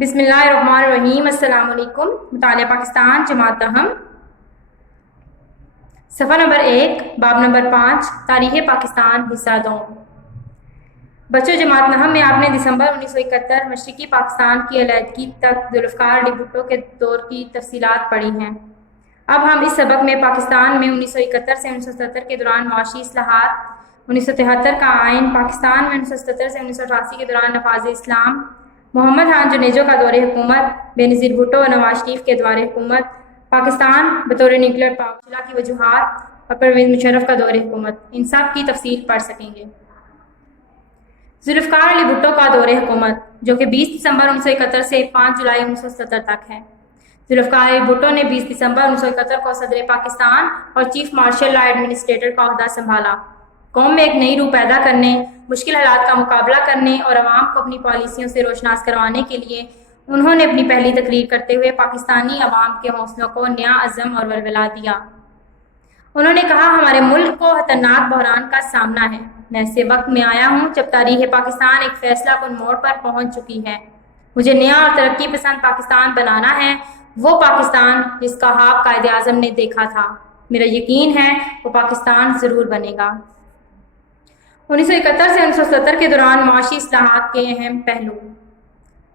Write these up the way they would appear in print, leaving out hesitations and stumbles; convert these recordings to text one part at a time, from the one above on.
بسم اللہ الرحمن الرحیم۔ السلام علیکم۔ مطالعہ پاکستان جماعت اہم، صفحہ نمبر 1، باب نمبر 5، تاریخ پاکستان، حصہ 2۔ بچوں، جماعت نہم میں آپ نے دسمبر 1971 مشرقی پاکستان کی علیحدگی تک ذوالفقار علی بھٹو کے دور کی تفصیلات پڑھی ہیں۔ اب ہم اس سبق میں پاکستان میں 1971 سے 1970 کے دوران معاشی اصلاحات، 1973 کا آئین، پاکستان میں 1977 سے 1988 کے دوران نفاذ اسلام، محمد خان جنیجو کا دور حکومت، بینظیر بھٹو اور نواز شریف کے دور حکومت، پاکستان بطور نیوکلیئر پاور کی وجوہات اور پرویز مشرف کا دور حکومت، ان سب کی تفصیل پڑھ سکیں گے۔ ذوالفقار علی بھٹو کا دور حکومت، جو کہ 20 دسمبر 1971 سے 5 جولائی 1970 تک ہے۔ ذوالفقار علی بھٹو نے 20 دسمبر 1971 کو صدر پاکستان اور چیف مارشل لا ایڈمنسٹریٹر کا عہدہ سنبھالا۔ قوم میں ایک نئی روح پیدا کرنے، مشکل حالات کا مقابلہ کرنے اور عوام کو اپنی پالیسیوں سے روشناس کروانے کے لیے انہوں نے اپنی پہلی تقریر کرتے ہوئے پاکستانی عوام کے حوصلوں کو نیا عزم اور ولولہ دیا۔ انہوں نے کہا، ہمارے ملک کو خطرناک بحران کا سامنا ہے۔ میں ایسے وقت میں آیا ہوں جب تاریخ پاکستان ایک فیصلہ کن موڑ پر پہنچ چکی ہے۔ مجھے نیا اور ترقی پسند پاکستان بنانا ہے، وہ پاکستان جس کا خواب قائد اعظم نے دیکھا تھا۔ میرا یقین ہے وہ پاکستان ضرور بنے گا۔ 1971 سے 1970 کے دوران معاشی اصلاحات کے اہم پہلو۔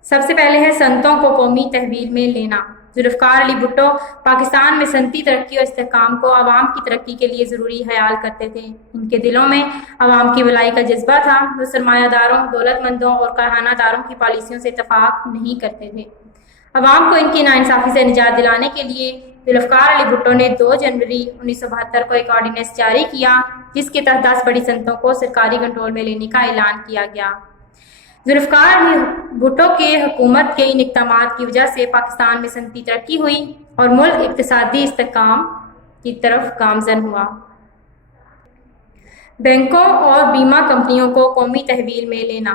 سب سے پہلے ہے صنعتوں کو قومی تحویل میں لینا۔ ذوالفقار علی بھٹو پاکستان میں صنعتی ترقی اور استحکام کو عوام کی ترقی کے لیے ضروری خیال کرتے تھے۔ ان کے دلوں میں عوام کی بھلائی کا جذبہ تھا۔ وہ سرمایہ داروں، دولت مندوں اور کارخانہ داروں کی پالیسیوں سے اتفاق نہیں کرتے تھے۔ عوام کو ان کی ناانصافی سے نجات دلانے کے لیے ذوالفقار علی بھٹو نے 2 جنوری 1972 کو ایک آرڈیننس جاری کیا، جس کے تحت 10 بڑی صنعتوں کو سرکاری کنٹرول میں لینے کا اعلان کیا گیا۔ ذوالفقار بھٹو کے حکومت کے ان اقدامات کی وجہ سے پاکستان میں صنعتی ترقی ہوئی اور ملک اقتصادی استحکام کی طرف گامزن ہوا۔ بینکوں اور بیمہ کمپنیوں کو قومی تحویل میں لینا۔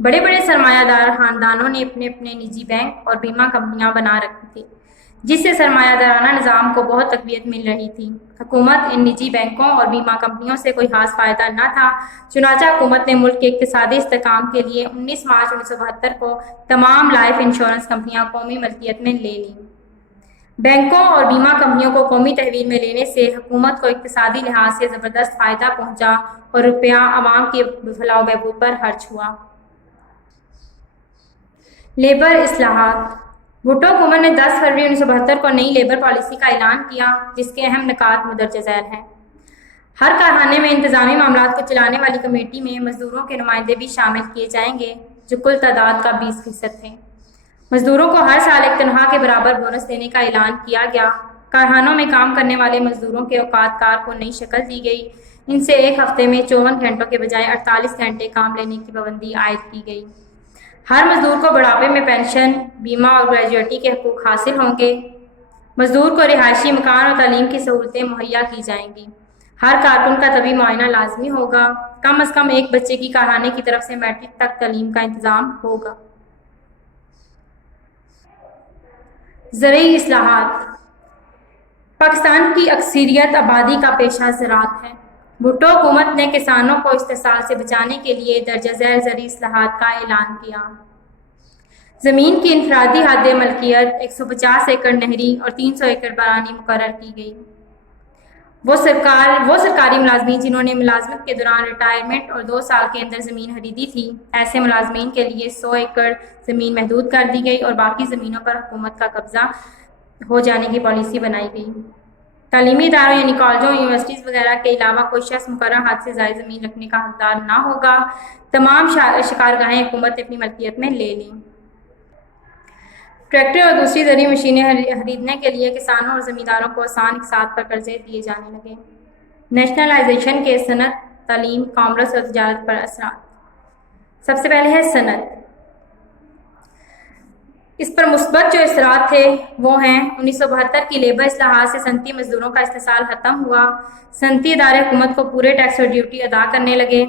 بڑے بڑے سرمایہ دار خاندانوں نے اپنے اپنے نجی بینک اور بیمہ کمپنیاں بنا رکھی تھیں، جس سے سرمایہ دارانہ نظام کو بہت تقویت مل رہی تھی۔ حکومت ان نجی بینکوں اور بیمہ کمپنیوں سے کوئی خاص فائدہ نہ تھا، چنانچہ حکومت نے ملک کے اقتصادی استحکام کے لیے 19 مارچ 1972 کو تمام لائف انشورنس کمپنیاں قومی ملکیت میں لے لیں۔ بینکوں اور بیمہ کمپنیوں کو قومی تحویل میں لینے سے حکومت کو اقتصادی لحاظ سے زبردست فائدہ پہنچا اور روپیہ عوام کی فلاح و بہبود پر خرچ ہوا۔ لیبر اصلاحات۔ بھٹو حکومت نے 10 فروری 1972 کو نئی لیبر پالیسی کا اعلان کیا، جس کے اہم نکات مندرجہ ذیل ہیں۔ ہر کارخانے میں انتظامی معاملات کو چلانے والی کمیٹی میں مزدوروں کے نمائندے بھی شامل کیے جائیں گے، جو کل تعداد کا 20% تھے۔ مزدوروں کو ہر سال ایک تنخواہ کے برابر بونس دینے کا اعلان کیا گیا۔ کارخانوں میں کام کرنے والے مزدوروں کے اوقات کار کو نئی شکل دی گئی۔ ان سے ایک ہفتے میں 54 گھنٹوں کے بجائے 48 گھنٹے کام لینے کی پابندی عائد کی گئی۔ ہر مزدور کو بڑھاپے میں پینشن، بیمہ اور گریجویٹی کے حقوق حاصل ہوں گے۔ مزدور کو رہائشی مکان اور تعلیم کی سہولتیں مہیا کی جائیں گی۔ ہر کارکن کا طبی معائنہ لازمی ہوگا۔ کم از کم ایک بچے کی کارخانے کی طرف سے میٹرک تک تعلیم کا انتظام ہوگا۔ زرعی اصلاحات۔ پاکستان کی اکثریت آبادی کا پیشہ زراعت ہے۔ بھٹو حکومت نے کسانوں کو استحصال سے بچانے کے لیے درجہ ذیل زرعی اصلاحات کا اعلان کیا۔ زمین کی انفرادی حد ملکیت 150 ایکڑ نہری اور 300 ایکڑ بارانی مقرر کی گئی۔ وہ سرکاری ملازمین جنہوں نے ملازمت کے دوران ریٹائرمنٹ اور 2 سال کے اندر زمین خریدی تھی، ایسے ملازمین کے لیے 100 ایکڑ زمین محدود کر دی گئی اور باقی زمینوں پر حکومت کا قبضہ ہو جانے کی پالیسی بنائی گئی۔ تعلیمی اداروں یعنی کالجوں، یونیورسٹیز وغیرہ کے علاوہ کوئی شخص مقررہ حد سے زائد زمین رکھنے کا حقدار نہ ہوگا۔ تمام شکارگاہیں حکومت نے اپنی ملکیت میں لے لیں۔ ٹریکٹر اور دوسری زرعی مشینیں خریدنے کے لیے کسانوں اور زمینداروں کو آسان اقساط پر قرضے دیے جانے لگے۔ نیشنلائزیشن کے صنعت، تعلیم، کامرس اور تجارت پر اثرات۔ سب سے پہلے ہے صنعت۔ اس پر مثبت جو اثرات تھے وہ ہیں 1972 کی لیبر اصلاحات سے صنعتی مزدوروں کا استحصال ختم ہوا۔ صنعتی ادارے حکومت کو پورے ٹیکس اور ڈیوٹی ادا کرنے لگے۔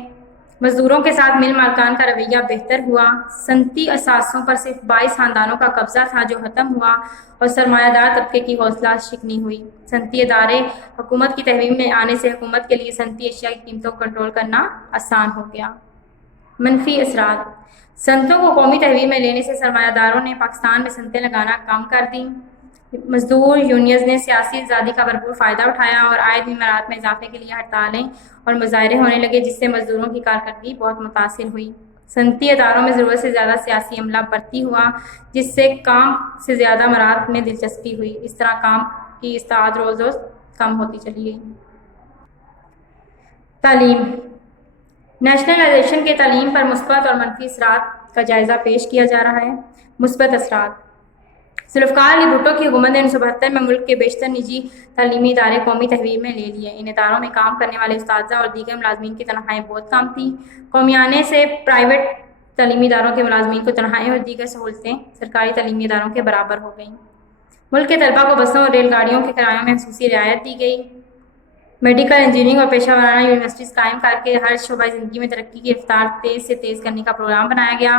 مزدوروں کے ساتھ مل مالکان کا رویہ بہتر ہوا۔ صنعتی اثاثوں پر صرف 22 خاندانوں کا قبضہ تھا جو ختم ہوا اور سرمایہ دار طبقے کی حوصلہ شکنی ہوئی۔ صنعتی ادارے حکومت کی تحویل میں آنے سے حکومت کے لیے صنعتی اشیاء کی قیمتوں کو کنٹرول کرنا آسان ہو گیا۔ منفی اثرات۔ صنعتوں کو قومی تحویل میں لینے سے سرمایہ داروں نے پاکستان میں صنعتیں لگانا کم کر دیں۔ مزدور یونینز نے سیاسی آزادی کا بھرپور فائدہ اٹھایا اور عائد معاملات میں اضافے کے لیے ہڑتالیں اور مظاہرے ہونے لگے، جس سے مزدوروں کی کارکردگی بہت متاثر ہوئی۔ صنعتی اداروں میں ضرورت سے زیادہ سیاسی عملہ بھرتی ہوا، جس سے کام سے زیادہ امارات میں دلچسپی ہوئی۔ اس طرح کام کی استعداد روز روز کم ہوتی چلی گئی۔ تعلیم۔ نیشنلائزیشن کے تعلیم پر مثبت اور منفی اثرات کا جائزہ پیش کیا جا رہا ہے۔ مثبت اثرات۔ ذوالفقار علی بھٹو کی حکومت نے 1972 میں ملک کے بیشتر نجی تعلیمی ادارے قومی تحویل میں لے لیے۔ ان اداروں میں کام کرنے والے اساتذہ اور دیگر ملازمین کی تنخواہیں بہت کم تھیں۔ قومی آنے سے پرائیویٹ تعلیمی اداروں کے ملازمین کو تنخواہیں اور دیگر سہولتیں سرکاری تعلیمی اداروں کے برابر ہو گئیں۔ ملک کے طلباء کو بسوں اور ریل گاڑیوں کے کرایوں میں خصوصی رعایت دی گئی۔ میڈیکل، انجینئرنگ اور پیشہ ورانہ یونیورسٹیز قائم کر کے ہر شعبہ زندگی میں ترقی کی رفتار تیز سے تیز کرنے کا پروگرام بنایا گیا۔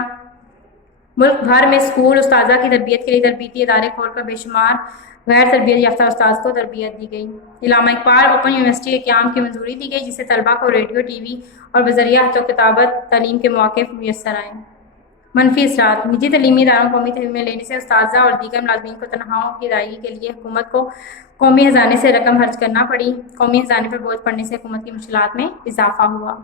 ملک بھر میں اسکول اساتذہ کی تربیت کے لیے تربیتی ادارے کھول کر بے شمار غیر تربیت یافتہ استاذ کو تربیت دی گئی۔ علامہ اقبال اوپن یونیورسٹی کے قیام کی منظوری دی گئی، جس سے طلباء کو ریڈیو، ٹی وی اور بذریعہ خط و کتابت تعلیم کے مواقع میسر آئے۔ منفی اثرات۔ نجی تعلیمی اداروں کو قومی تحویل میں لینے سے اساتذہ اور دیگر ملازمین کو تنخواہوں کی ادائیگی کے لیے حکومت کو قومی خزانے سے رقم خرچ کرنا پڑی۔ قومی خزانے پر بوجھ پڑنے سے حکومت کی مشکلات میں اضافہ ہوا۔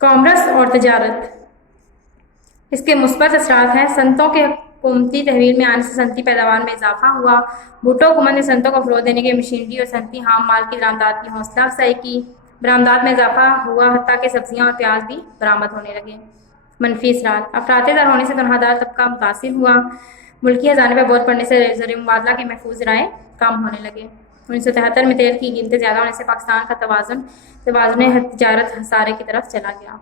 کامرس اور تجارت۔ اس کے مثبت اثرات ہیں۔ صنعتوں کے حکومتی تحویل میں آنے سے صنعتی پیداوار میں اضافہ ہوا۔ بھٹو حکومت نے صنعتوں کو فروغ دینے کے لیے مشینری اور صنعتی خام مال کی درآمدات کی حوصلہ افزائی کی۔ برآمدات میں اضافہ ہوا، حتیٰ کہ سبزیاں اور پیاز بھی برآمد ہونے لگے۔ منفی اثرات۔ افراط زر ہونے سے تنخواہ دار طبقہ متاثر ہوا۔ ملکی خزانے پر بوجھ پڑنے سے زر مبادلہ کے محفوظ ذرائع کم ہونے لگے۔ 1973 میں تیل کی قیمتیں زیادہ ہونے سے پاکستان کا توازن تجارت خسارے کی طرف چلا گیا۔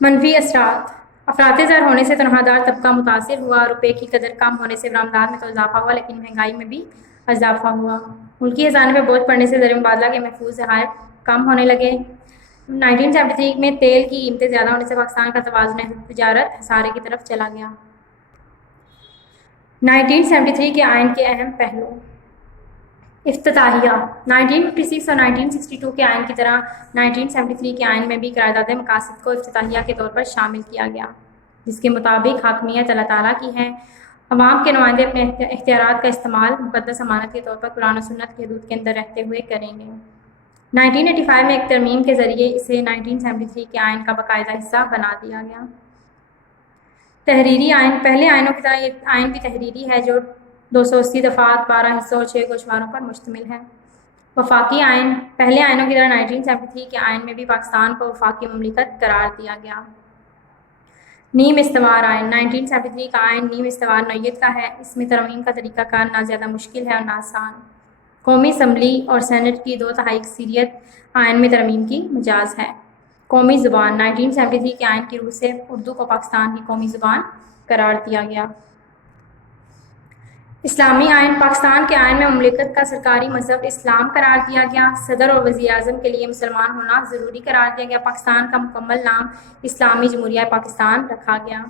منفی اثرات۔ افراط زر ہونے سے تنخواہ دار طبقہ متاثر ہوا۔ روپے کی قدر کم ہونے سے برآمدات میں تو اضافہ ہوا، لیکن مہنگائی میں بھی اضافہ ہوا۔ ملکی خزانے پر بوجھ پڑنے سے زر مبادلہ کے محفوظ ذخائر کم ہونے لگے۔ 1973 میں تیل کی قیمتیں زیادہ ہونے سے پاکستان کا توازن تجارت خسارے کی طرف چلا گیا۔ 1973 کے آئین کے اہم پہلو۔ افتتاحیہ۔ 1956 اور 1962 کے آئین کی طرح 1973 کے آئین میں بھی قرارداد مقاصد کو افتتاحیہ کے طور پر شامل کیا گیا، جس کے مطابق حاکمیت اللہ تعالیٰ کی ہے۔ عوام کے نمائندے اپنے اختیارات کا استعمال مقدس امانت کے طور پر قرآن و سنت کی حدود کے اندر رہتے ہوئے کریں گے۔ 1985 میں ایک ترمیم کے ذریعے اسے 1973 کے آئین کا باقاعدہ حصہ بنا دیا گیا۔ تحریری آئین۔ پہلے آئینوں کی طرح یہ آئین بھی تحریری ہے، جو 280 دفعات، 12 حصوں اور 6 گوشواروں پر مشتمل ہے۔ وفاقی آئین۔ پہلے آئینوں کی طرح 1973 کے آئین میں بھی پاکستان کو وفاقی مملکت قرار دیا گیا۔ نیم استوار آئین۔ 1973 کا آئین نیم استوار نوعیت کا ہے۔ اس میں ترمیم کا طریقہ کار نہ زیادہ مشکل ہے اور نہ آسان۔ قومی اسمبلی اور سینٹ کی 2/3 اکثریت آئین میں ترمیم کی مجاز ہے۔ قومی زبان۔ 1973 کے آئین کی روح سے اردو کو پاکستان کی قومی زبان قرار دیا گیا۔ اسلامی آئین۔ پاکستان کے آئین میں مملکت کا سرکاری مذہب اسلام قرار دیا گیا۔ صدر اور وزیر اعظم کے لیے مسلمان ہونا ضروری قرار دیا گیا۔ پاکستان کا مکمل نام اسلامی جمہوریہ پاکستان رکھا گیا۔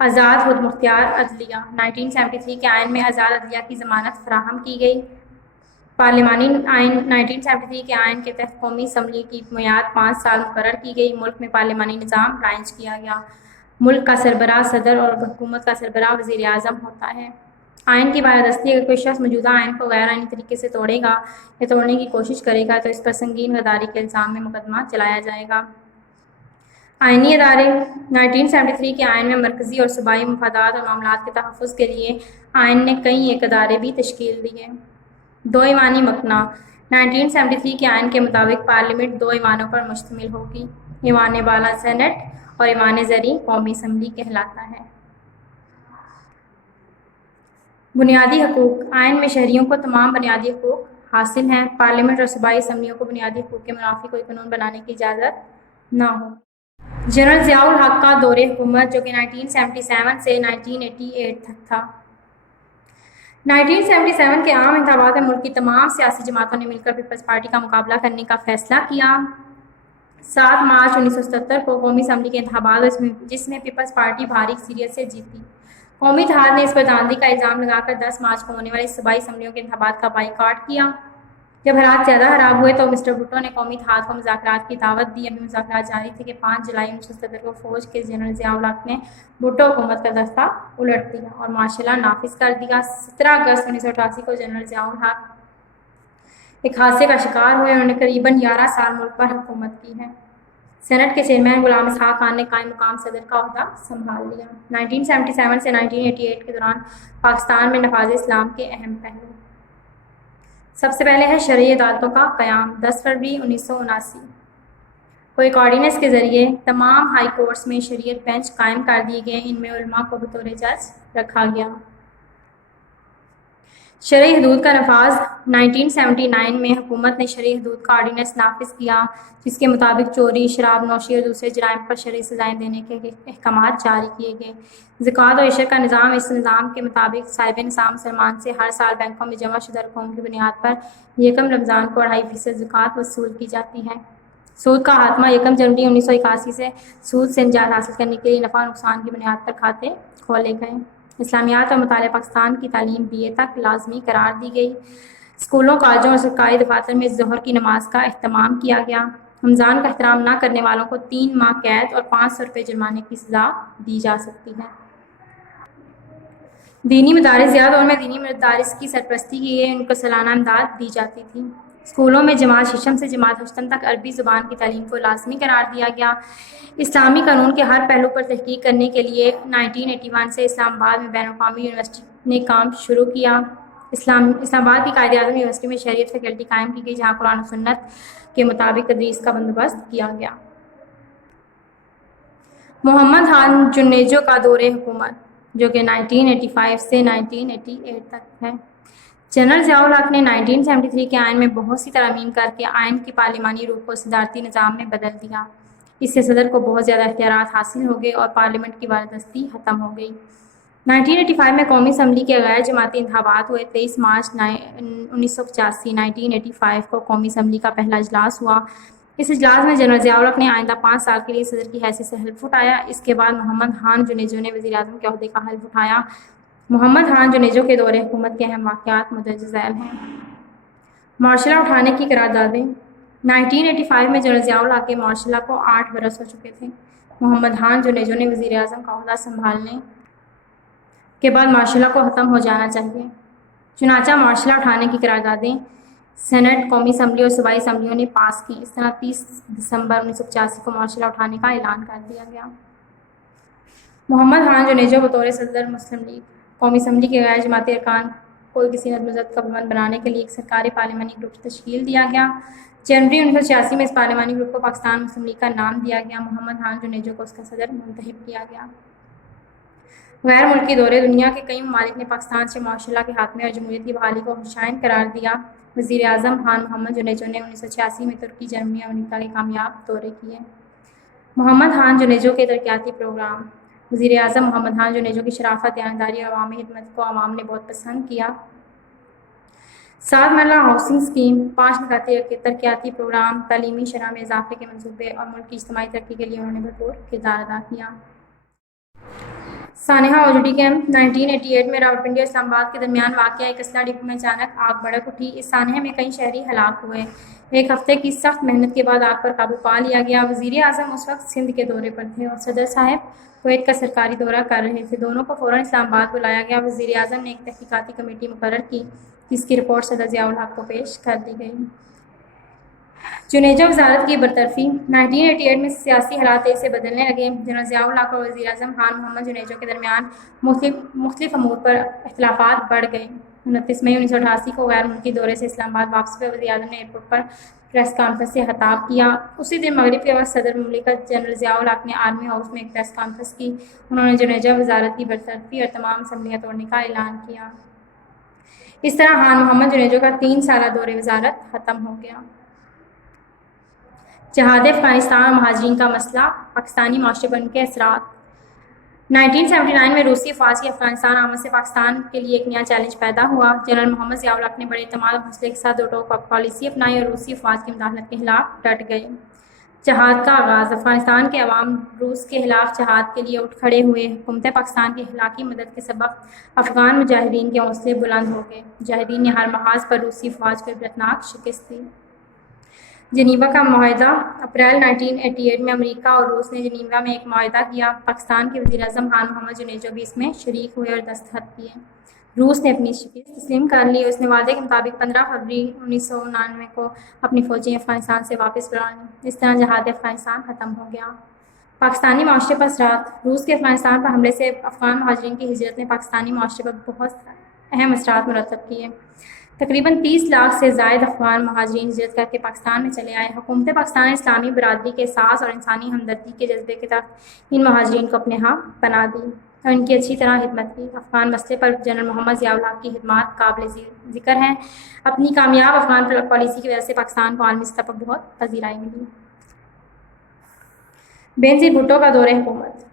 آزاد خود مختار عدلیہ۔ 1973 کے آئین میں آزاد عدلیہ کی ضمانت فراہم کی گئی۔ پارلیمانی آئین۔ 1973 کے آئین کے تحت قومی اسمبلی کی میعاد 5 سال مقرر کی گئی۔ ملک میں پارلیمانی نظام رائج کیا گیا۔ ملک کا سربراہ صدر اور حکومت کا سربراہ وزیر اعظم ہوتا ہے۔ آئین کی بالادستی۔ اگر کوئی شخص موجودہ آئین کو غیر آئینی طریقے سے توڑے گا یا توڑنے کی کوشش کرے گا تو اس پر سنگین غداری کے الزام میں مقدمہ چلایا جائے گا۔ آئینی ادارے۔ 1973 کے آئین میں مرکزی اور صوبائی مفادات اور معاملات کے تحفظ کے لیے آئین نے کئی ایک ادارے بھی تشکیل دیے۔ 2 ایوانی مکنا۔ 1973 کے آئین کے مطابق پارلیمنٹ 2 ایوانوں پر مشتمل ہوگی۔ ایوان بالا سینٹ اور ایوان زرعی قومی اسمبلی کہلاتا ہے۔ بنیادی حقوق۔ آئین میں شہریوں کو تمام بنیادی حقوق حاصل ہیں۔ پارلیمنٹ اور صوبائی اسمبلیوں کو بنیادی حقوق کے منافی کوئی قانون بنانے کی اجازت نہ ہو۔ جنرل ضیاء الحق کا دور حکومت، جو کہ 1977 سے 1988 تک تھا۔ 1977 کے عام انتخابات میں ملک کی تمام سیاسی جماعتوں نے مل کر پیپلز پارٹی کا مقابلہ کرنے کا فیصلہ کیا۔ 7 مارچ 1977 کو قومی اسمبلی کے انتخابات، جس میں پیپلز پارٹی بھاری اکثریت سے جیتی۔ قومی اتحاد نے اس پر دھاندلی کا الزام لگا کر 10 مارچ کو ہونے والے صوبائی اسمبلیوں کے انتخابات کا بائیکاٹ کیا۔ جب حالات زیادہ خراب ہوئے تو مسٹر بھٹو نے قومی اتحاد کو مذاکرات کی دعوت دی۔ ابھی مذاکرات جاری تھے کہ 5 جولائی 1970 کو فوج کے جنرل ضیاء الحق نے بھٹو حکومت کا دستہ الٹ دیا اور مارشل لا نافذ کر دیا۔ 17 اگست 1988 کو جنرل ضیاء الحق ایک حادثے کا شکار ہوئے۔ انہوں نے قریباً 11 سال ملک پر حکومت کی ہے۔ سینٹ کے چیئرمین غلام اسحاق خان نے قائم مقام صدر کا عہدہ سنبھال لیا۔ 1977 سے 1988 کے دوران پاکستان میں نفاذ اسلام کے اہم پہلو۔ سب سے پہلے ہے شرعی عدالتوں کا قیام۔ 10 فروری 1979 کو ایک آرڈیننس کے ذریعے تمام ہائی کورٹس میں شریعت بینچ قائم کر دیے گئے۔ ان میں علماء کو بطور جج رکھا گیا۔ شرعی حدود کا نفاذ۔ 1979 میں حکومت نے شرعی حدود کا آرڈیننس نافذ کیا، جس کے مطابق چوری، شراب نوشی اور دوسرے جرائم پر شرعی سزائیں دینے کے احکامات جاری کیے گئے۔ زکوٰۃ و عشر کا نظام۔ اس نظام کے مطابق صاحب نصاب مسلمان سے ہر سال بینکوں میں جمع شدہ رقوم کی بنیاد پر 1 رمضان کو 2.5% زکوٰۃ وصول کی جاتی ہے۔ سود کا خاتمہ۔ 1 جنوری 1981 سے سود سے نجات حاصل کرنے کے لیے نفع نقصان کی بنیاد پر کھاتے کھولے گئے۔ اسلامیات اور مطالعہ پاکستان کی تعلیم BA تک لازمی قرار دی گئی۔ اسکولوں، کالجوں اور سرکاری دفاتر میں ظہر کی نماز کا اہتمام کیا گیا۔ رمضان کا احترام نہ کرنے والوں کو 3 ماہ قید اور 500 روپے جرمانے کی سزا دی جا سکتی ہے۔ دینی مدارس۔ ضیاء دور میں دینی مدارس کی سرپرستی کی گئی، ان کو سالانہ امداد دی جاتی تھی۔ اسکولوں میں جماعت ششم سے جماعت ہشتم تک عربی زبان کی تعلیم کو لازمی قرار دیا گیا۔ اسلامی قانون کے ہر پہلو پر تحقیق کرنے کے لیے 1981 سے اسلام آباد میں بین الاقوامی یونیورسٹی نے کام شروع کیا۔ اسلام آباد کی قائد اعظم یونیورسٹی میں شریعت فیکلٹی قائم کی گئی، جہاں قرآن و سنت کے مطابق تدریس کا بندوبست کیا گیا۔ محمد خان جنیجو کا دور حکومت، جو کہ 1985 سے 1988 تک ہے۔ جنرل ضیاء الحق نے 1973 کے آئین میں بہت سی ترامیم کر کے آئین کی پارلیمانی روح کو صدارتی نظام میں بدل دیا۔ اس سے صدر کو بہت زیادہ اختیارات حاصل ہو گئے اور پارلیمنٹ کی بالادستی ختم ہو گئی۔ 1985 میں قومی اسمبلی کے غیر جماعتی انتخابات ہوئے۔ 23 مارچ 1985 کو قومی اسمبلی کا پہلا اجلاس ہوا۔ اس اجلاس میں جنرل ضیاء الحق نے آئندہ 5 سال کے لیے صدر کی حیثیت سے حلف اٹھایا۔ اس کے بعد محمد خان جنیجو نے وزیر اعظم کے عہدے کا حلف اٹھایا۔ محمد خان جنیجو کے دور حکومت کے اہم واقعات مندرجہ ذیل ہیں۔ مارشل لا اٹھانے کی قراردادیں۔ 1985 میں جنرل ضیاء الحق کے مارشل لا کو 8 برس ہو چکے تھے۔ محمد خان جنیجو نے وزیر اعظم کا عہدہ سنبھالنے کے بعد مارشل لا کو ختم ہو جانا چاہیے۔ چنانچہ مارشل لا اٹھانے کی قراردادیں سینٹ، قومی اسمبلی اور صوبائی اسمبلیوں نے پاس کی۔ اس طرح 30 دسمبر 1985 کو مارشل لا اٹھانے کا اعلان کر دیا گیا۔ محمد خان جنیجو بطور صدر مسلم لیگ۔ قومی اسمبلی کے غیر جماعتی ارکان کو کسی نظم و ضبط کا پابند بنانے کے لیے ایک سرکاری پارلیمانی گروپ تشکیل دیا گیا۔ جنوری 1986 میں اس پارلیمانی گروپ کو پاکستان مسلم لیگ کا نام دیا گیا۔ محمد خان جنیجو کو اس کا صدر منتخب کیا گیا۔ غیر ملکی دورے۔ دنیا کے کئی ممالک نے پاکستان سے مارشل لا کے خاتمے اور جمہوریت کی بحالی کو خوشائن قرار دیا۔ وزیر اعظم خان محمد جنیجو نے 1986 میں ترکی، جرمنی اور امریکہ کے کامیاب دورے کیے۔ محمد خان جنیجو کے ترقیاتی پروگرام۔ وزیر اعظم محمد خان جنیجو کی شرافت، دیانتداری اور عوامی خدمت کو عوام نے بہت پسند کیا۔ 7 مرحلہ ہاؤسنگ اسکیم، 5 نکاتی ترقیاتی پروگرام، تعلیمی شرح میں اضافے کے منصوبے اور ملک کی اجتماعی ترقی کے لیے انہوں نے بھرپور کردار ادا کیا۔ سانحہ اوجڑی کیمپ۔ 1988 میں راولپنڈی اور اسلام آباد کے درمیان واقع ایک اسلحہ ڈپو میں اچانک آگ بھڑک اٹھی۔ اس سانحے میں کئی شہری ہلاک ہوئے۔ 1 ہفتے کی سخت محنت کے بعد آگ پر قابو پا لیا گیا۔ وزیر اعظم اس وقت سندھ کے دورے پر تھے اور صدر صاحب کویت کا سرکاری دورہ کر رہے تھے۔ دونوں کو فوراً اسلام آباد بلایا گیا۔ وزیر اعظم نے ایک تحقیقاتی کمیٹی مقرر کی، جس کی رپورٹ صدر ضیاء الحق کو پیش کر دی گئی۔ جنیجو وزارت کی برطرفی۔ 1988 میں سیاسی حالات تیزی سے بدلنے لگے۔ جنرل ضیاء الحق اور وزیر اعظم خان محمد جنیجو کے درمیان مختلف امور پر اختلافات بڑھ گئے۔ 29 مئی 1988 کو غیر ملکی دورے سے اسلام آباد واپسی پر وزیر اعظم نے ایئرپورٹ پر پریس کانفرنس سے خطاب کیا۔ اسی دن مغرب کے وقت صدر مملکت جنرل ضیاء الحق نے آرمی ہاؤس میں ایک پریس کانفرنس کی۔ انہوں نے جنیجو وزارت کی برطرفی اور تمام اسمبلیاں توڑنے کا اعلان کیا۔ اس طرح خان محمد جنیجو کا 3 سالہ دور وزارت ختم ہو گیا۔ جہاد افغانستان اور مہاجرین کا مسئلہ، پاکستانی معاشرے پر ان کے اثرات۔ 1979 میں روسی افواج کی افغانستان آمد سے پاکستان کے لیے ایک نیا چیلنج پیدا ہوا۔ جنرل محمد ضیاء الحق نے بڑے اعتماد اور حوصلے کے ساتھ دو ٹوک پالیسی اپنائی اور روسی افواج کی مداخلت کے خلاف ڈٹ گئے۔ جہاد کا آغاز۔ افغانستان کے عوام روس کے خلاف جہاد کے لیے اٹھ کھڑے ہوئے۔ حکومت پاکستان کی اخلاقی مدد کے سبب افغان مجاہدین کے حوصلے بلند ہو گئے۔ مجاہدین نے ہر محاذ پر روسی فوج کو عبرتناک شکست دی۔ جنیوا کا معاہدہ۔ اپریل 1988 میں امریکہ اور روس نے جنیوا میں ایک معاہدہ کیا۔ پاکستان کے وزیر اعظم خان محمد جنیجو بھی اس میں شریک ہوئے اور دستخط کیے۔ روس نے اپنی شکست تسلیم کر لی اور اس نے وعدے کے مطابق 15 فروری 1999 کو اپنی فوجیں افغانستان سے واپس بلا لیں۔ اس طرح جہاد افغانستان ختم ہو گیا۔ پاکستانی معاشرے پر اثرات۔ روس کے افغانستان پر حملے سے افغان مہاجرین کی ہجرت نے پاکستانی معاشرے پر بہت اہم اثرات مرتب کیے۔ تقریباً 30 لاکھ سے زائد افغان مہاجرین ہجرت کر کے پاکستان میں چلے آئے۔ حکومت پاکستان نے اسلامی برادری کے احساس اور انسانی ہمدردی کے جذبے کے تحت ان مہاجرین کو اپنے ہاں پناہ دی اور ان کی اچھی طرح خدمت کی۔ افغان مسئلے پر جنرل محمد ضیاء الحق کی خدمات قابل ذکر ہیں۔ اپنی کامیاب افغان پالیسی کی وجہ سے پاکستان کو عالمی سطح پر بہت پذیرائی ملی۔ بینظیر بھٹو کا دور حکومت۔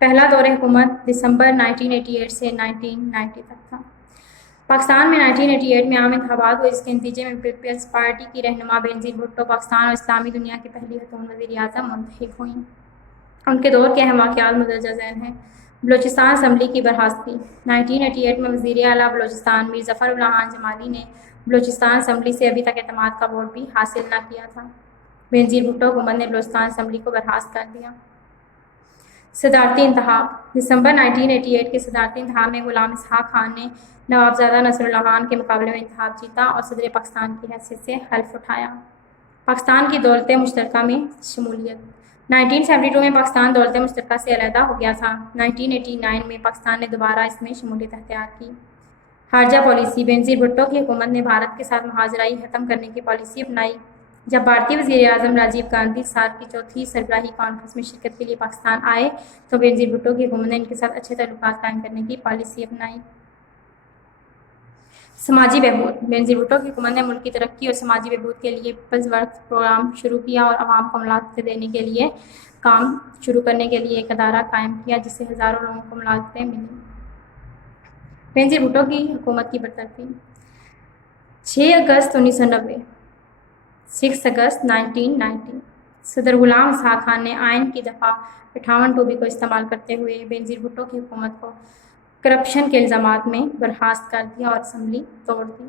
پہلا دور حکومت دسمبر 1988 سے 1990 تک تھا۔ پاکستان میں 1988 میں عام انتخابات ہوئے جس کے نتیجے میں پیپلز پارٹی کی رہنما بینظیر بھٹو پاکستان اور اسلامی دنیا کی پہلی خاتون وزیر اعظم منتخب ہوئیں۔ ان کے دور کے اہم واقعات مندرجہ ذیل ہیں۔ بلوچستان اسمبلی کی برخاستگی۔ 1988 میں وزیر اعلیٰ بلوچستان میر ظفر اللہ خان جمالی نے بلوچستان اسمبلی سے ابھی تک اعتماد کا ووٹ بھی حاصل نہ کیا تھا۔ بینظیر بھٹو حکومت نے بلوچستان اسمبلی کو برخاست کر دیا۔ صدارتی انتخاب۔ دسمبر 1988 کے صدارتی انتخاب میں غلام اسحاق خان نے نوابزادہ نصر اللہ خان کے مقابلے میں انتخاب جیتا اور صدر پاکستان کی حیثیت سے حلف اٹھایا۔ پاکستان کی دولت مشترکہ میں شمولیت۔ 1972 میں پاکستان دولت مشترکہ سے علیحدہ ہو گیا تھا۔ 1989 میں پاکستان نے دوبارہ اس میں شمولیت اختیار کی۔ خارجہ پالیسی۔ بینظیر بھٹو کی حکومت نے بھارت کے ساتھ مہاجرائی ختم کرنے کی پالیسی اپنائی۔ جب بھارتی وزیر اعظم راجیو گاندھی سال کی چوتھی سربراہی کانفرنس میں شرکت کے لیے پاکستان آئے تو بینظیر بھٹو کی حکومت نے ان کے ساتھ اچھے تعلقات قائم کرنے کی پالیسی اپنائی۔ سماجی بہبود۔ بینظیر بھٹو کی حکومت نے ملک کی ترقی اور سماجی بہبود کے لیے پیپلز ورک پروگرام شروع کیا اور عوام کو ملازمتیں دینے کے لیے کام شروع کرنے کے لیے ایک ادارہ قائم کیا جس سے ہزاروں لوگوں کو ملازمتیں ملیں۔ بینظیر بھٹو کی حکومت کی برطرفی۔ 6 اگست 1990۔ 6 اگست 1990۔ صدر غلام اسحاق خان نے آئین کی دفعہ 58 کو استعمال کرتے ہوئے بینظیر بھٹو کی حکومت کو کرپشن کے الزامات میں برخاست کر دیا اور اسمبلی توڑ دی۔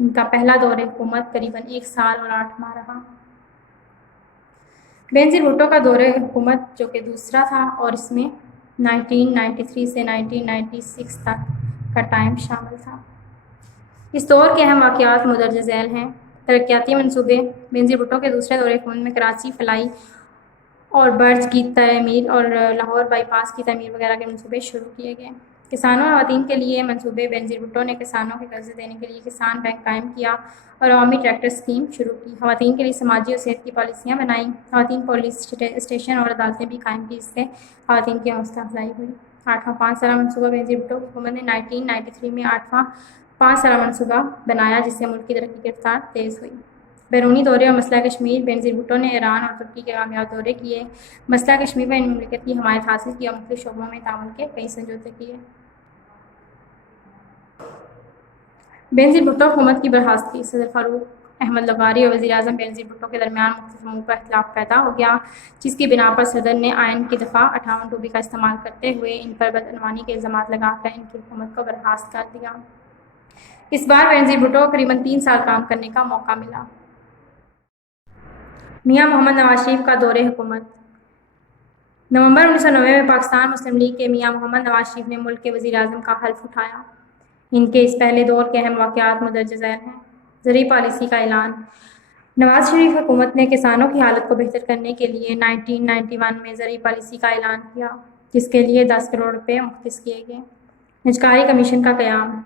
ان کا پہلا دور حکومت قریباً 1 سال اور 8 ماہ رہا۔ بینظیر بھٹو کا دور حکومت جو کہ دوسرا تھا اور اس میں 1993 سے 1996 تک کا ٹائم شامل تھا۔ اس دور کے اہم واقعات مندرجہ ذیل ہیں۔ ترقیاتی منصوبے۔ بینظیر بھٹو کے دوسرے دور حکومت میں کراچی فلائی اور برج کی تعمیر اور لاہور بائی پاس کی تعمیر وغیرہ کے منصوبے شروع کیے گئے۔ کسانوں اور خواتین کے لیے منصوبے۔ بینظیر بھٹو نے کسانوں کے قرضے دینے کے لیے کسان بینک قائم کیا اور عوامی ٹریکٹر اسکیم شروع کی۔ خواتین کے لیے سماجی اور صحت کی پالیسیاں بنائیں۔ خواتین پولیس اسٹیشن اور عدالتیں بھی قائم کی جس سے خواتین کی حوصلہ افزائی ہوئی۔ 8واں 5 سالہ منصوبہ۔ بینظیر بھٹو کی حکومت نے 1993 میں 8واں 5 سالہ منصوبہ بنایا جس سے ملک کی ترقی کی رفتار تیز ہوئی۔ بیرونی دورے اور مسئلہ کشمیر۔ بینظیر بھٹو نے ایران اور ترکی کے کامیاب دورے کیے، مسئلہ کشمیر میں ان مملکت کی حمایت حاصل کی اور مختلف شعبوں میں تعاون کے کئی سمجھوتے کیے۔ بینظیر بھٹو حکومت کی برخاستگی۔ صدر فاروق احمد لغاری اور وزیر اعظم بینظیر بھٹو کے درمیان مختلف امور پر اختلاف پیدا ہو گیا جس کی بنا پر صدر نے آئین کی دفعہ 58 کا استعمال کرتے ہوئے ان پر بدعنوانی کے الزامات لگا کر ان کی حکومت کو برخاست کر دیا۔ اس بار بینظیر بھٹو کو قریباً 3 سال کام کرنے کا موقع ملا۔ میاں محمد نواز شریف کا دور حکومت۔ نومبر 1990 میں پاکستان مسلم لیگ کے میاں محمد نواز شریف نے ملک کے وزیر اعظم کا حلف اٹھایا۔ ان کے اس پہلے دور کے اہم واقعات مندرجہ ذیل ہیں۔ زرعی پالیسی کا اعلان۔ نواز شریف حکومت نے کسانوں کی حالت کو بہتر کرنے کے لیے 1991 میں زرعی پالیسی کا اعلان کیا جس کے لیے 10 کروڑ روپے مختص کیے گئے۔ نجکاری کمیشن کا قیام۔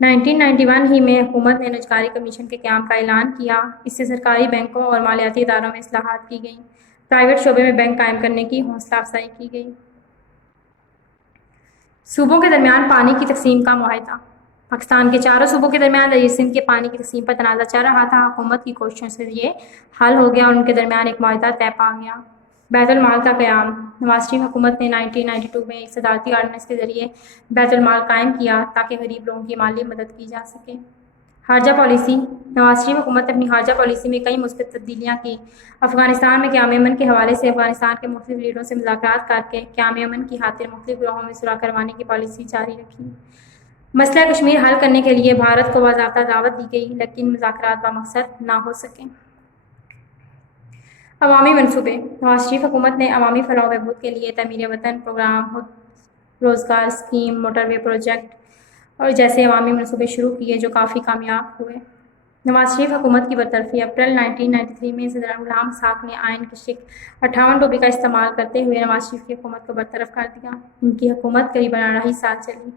1991 ہی میں حکومت نے نجکاری کمیشن کے قیام کا اعلان کیا۔ اس سے سرکاری بینکوں اور مالیاتی اداروں میں اصلاحات کی گئیں۔ پرائیویٹ شعبے میں بینک قائم کرنے کی حوصلہ افزائی کی گئی۔ صوبوں کے درمیان پانی کی تقسیم کا معاہدہ۔ پاکستان کے 4 صوبوں کے درمیان دریا سندھ کے پانی کی تقسیم پر تنازع چل رہا تھا۔ حکومت کی کوششوں سے یہ حل ہو گیا اور ان کے درمیان ایک معاہدہ طے پا گیا۔ بیت المال کا قیام۔ نواز شریف حکومت نے 1992 میں ایک صدارتی آرڈیننس کے ذریعے بیت المال قائم کیا تاکہ غریب لوگوں کی مالی مدد کی جا سکے۔ خارجہ پالیسی نواز شریف حکومت نے اپنی خارجہ پالیسی میں کئی مثبت تبدیلیاں کی۔ افغانستان میں قیام امن کے حوالے سے افغانستان کے مختلف لیڈروں سے مذاکرات کر کے قیام امن کی خاطر مختلف گروہوں میں صلح کروانے کی پالیسی جاری رکھی۔ مسئلہ کشمیر حل کرنے کے لیے بھارت کو باضابطہ دعوت دی گئی، لیکن مذاکرات بامقصد نہ ہو سکے۔ عوامی منصوبے نواز شریف حکومت نے عوامی فلاح و بہبود کے لیے تعمیر وطن پروگرام، روزگار اسکیم، موٹر وے پروجیکٹ اور جیسے عوامی منصوبے شروع کیے جو کافی کامیاب ہوئے۔ نواز شریف حکومت کی برطرفی اپریل 1993 میں صدر غلام اسحاق نے آئین کی شق 58 ٹوپی کا استعمال کرتے ہوئے نواز شریف کی حکومت کو برطرف کر دیا۔ ان کی حکومت قریب 2.5 سال چلی۔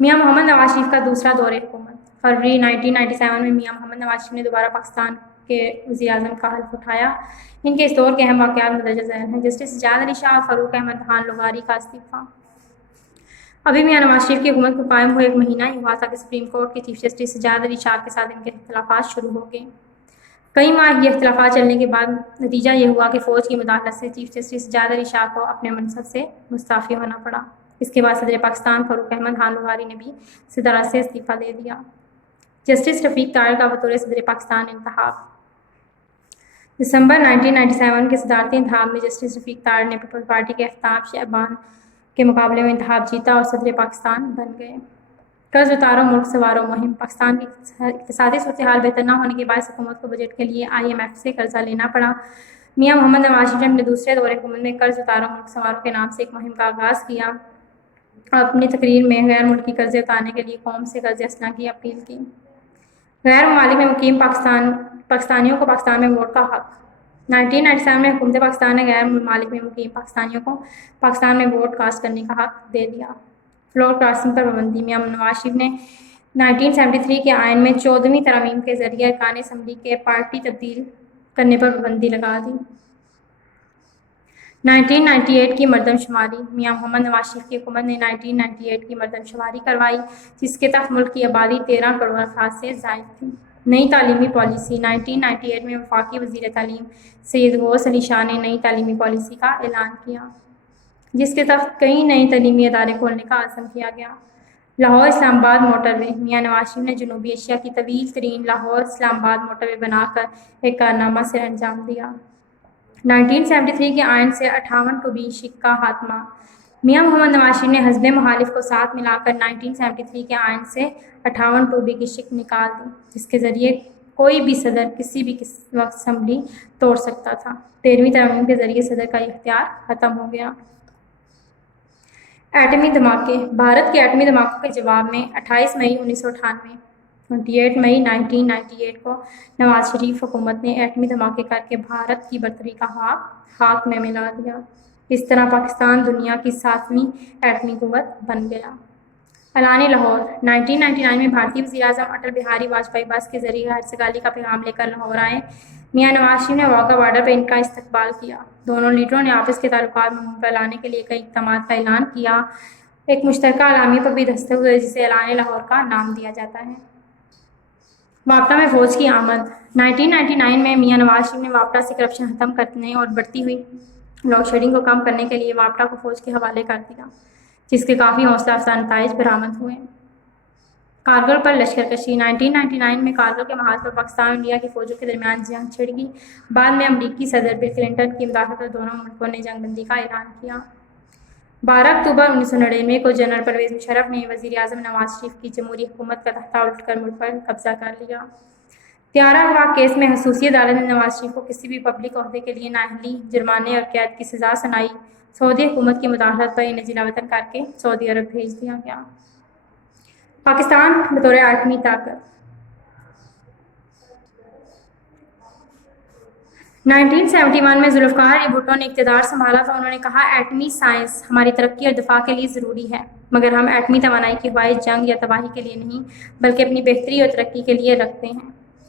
میاں محمد نواز شریف کا دوسرا دور حکومت فروری 1997 میں میاں محمد نواز شریف نے دوبارہ پاکستان کے وزیر اعظم کا حلف اٹھایا۔ ان کے اس دور کے اہم واقعات مندرجہ ذیل ہیں: جسٹس سجاد علی شاہ اور فاروق احمد خان لغاری کا استعفیٰ۔ ابھی میاں نواز شریف کی حکومت کو قائم ہوئے 1 مہینہ ہی ہوا تھا کہ سپریم کورٹ کے چیف جسٹس سجاد علی شاہ کے ساتھ ان کے اختلافات شروع ہو گئے۔ کئی ماہ یہ اختلافات چلنے کے بعد نتیجہ یہ ہوا کہ فوج کی مداخلت سے چیف جسٹس سجاد علی شاہ کو اپنے منصب سے مستعفی ہونا پڑا۔ اس کے بعد صدر پاکستان فاروق احمد خان لغاری نے بھی صدارت سے استعفیٰ دے دیا۔ جسٹس رفیق طاہر کا بطور صدر پاکستان انتخاب دسمبر 1997 کے صدارتی انتخاب میں جسٹس رفیق طاہر نے پیپلز پارٹی کے آفتاب شعبان کے مقابلے میں انتخاب جیتا اور صدر پاکستان بن گئے۔ قرض اتارو ملک سنوارو مہم پاکستان کی اقتصادی صورتحال بہتر نہ ہونے کے باعث حکومت کو بجٹ کے لیے IMF سے قرضہ لینا پڑا۔ میاں محمد نواز شریف نے اپنے دوسرے دور حکومت میں قرض اتارو ملک سنوارو کے نام سے ایک مہم کا آغاز کیا اور اپنی تقریر میں غیر ملکی قرضے اتارنے کے لیے قوم سے قرض اصلاح کی اپیل کی۔ غیر ممالک میں مقیم پاکستانیوں کو پاکستان میں ووٹ کا حق 1997 میں حکومت پاکستان نے غیر ممالک میں مقیم پاکستانیوں کو پاکستان میں ووٹ کاسٹ کرنے کا حق دے دیا۔ فلور کراسنگ پر پابندی میاں نواز شریف نے 1973 کے آئین میں 14ویں ترمیم کے ذریعے ارکان اسمبلی کے پارٹی تبدیل کرنے پر پابندی لگا دی۔ 1998 کی مردم شماری میاں محمد نواز شریف کی حکومت نے 1998 کی مردم شماری کروائی، جس کے تحت ملک کی آبادی 13 کروڑ افراد سے زائد تھی۔ نئی تعلیمی پالیسی 1998 میں وفاقی وزیر تعلیم سید غوث علی شاہ نے نئی تعلیمی پالیسی کا اعلان کیا، جس کے تحت کئی نئے تعلیمی ادارے کھولنے کا عزم کیا گیا۔ لاہور اسلام آباد موٹر وے میاں نواز شریف نے جنوبی ایشیا کی طویل ترین لاہور اسلام آباد موٹر وے بنا کر ایک کارنامہ سر انجام دیا۔ 1973 کے آئین سے 58 ٹوبی شق کا خاتمہ میاں محمد نواز شریف نے حزب مخالف کو ساتھ ملا کر 1973 کے آئین سے 58 ٹوبی کی شق نکال دی، جس کے ذریعے کوئی بھی صدر کسی بھی وقت اسمبلی توڑ سکتا تھا۔ 13ویں ترمیم کے ذریعے صدر کا یہ اختیار ختم ہو گیا۔ ایٹمی دھماکے بھارت کے ایٹمی دھماکوں کے جواب میں 28 مئی 1998 28 مئی 1998 کو نواز شریف حکومت نے ایٹمی دھماکے کر کے بھارت کی برتری کا خاک میں ملا دیا۔ اس طرح پاکستان دنیا کی 7ویں ایٹمی قوت بن گیا۔ اعلان لاہور 1999 میں بھارتی وزیر اعظم اٹل بہاری واجپئی بس کے ذریعے ہرسگالی کا پیغام لے کر لاہور آئے۔ میاں نواز شریف نے واہگہ بارڈر پر ان کا استقبال کیا۔ دونوں لیڈروں نے آپس کے تعلقات میں منہ لانے کے لیے کئی اقدامات کا اعلان کیا۔ ایک مشترکہ اعلامیہ پر بھی دستخط ہوئے جسے اعلان لاہور کا نام دیا جاتا ہے۔ وابٹا میں فوج کی آمد 1999 میں میاں نواز شریف نے وابٹا سے کرپشن ختم کرنے اور بڑھتی ہوئی لوڈ شیڈنگ کو کم کرنے کے لیے وابٹا کو فوج کے حوالے کر دیا، جس کے کافی حوصلہ افزا نتائج برآمد ہوئے۔ کارگل پر لشکر کشی 1999 میں کارگل کے محاذ پر پاکستان اور انڈیا کی فوجوں کے درمیان جنگ چھڑ گئی۔ بعد میں امریکی صدر بل کلنٹن کی مداخلت پر دونوں ملکوں نے جنگ بندی کا اعلان کیا۔ 12 اکتوبر 1999 کو جنرل پرویز مشرف نے وزیر اعظم نواز شریف کی جمہوری حکومت کا تختہ الٹ کر ملک پر قبضہ کر لیا۔ طیارہ اغوا کیس میں خصوصی عدالت نے نواز شریف کو کسی بھی پبلک عہدے کے لیے نااہلی، جرمانے اور قید کی سزا سنائی۔ سعودی حکومت کی مداخلت پر انہیں جلا وطن کر کے سعودی عرب بھیج دیا گیا۔ پاکستان بطور ایٹمی طاقت 1971 میں ذوالفقار علی بھٹو نے اقتدار سنبھالا تو انہوں نے کہا ایٹمی سائنس ہماری ترقی اور دفاع کے لیے ضروری ہے، مگر ہم ایٹمی توانائی کی خواہش جنگ یا تباہی کے لیے نہیں بلکہ اپنی بہتری اور ترقی کے لیے رکھتے ہیں۔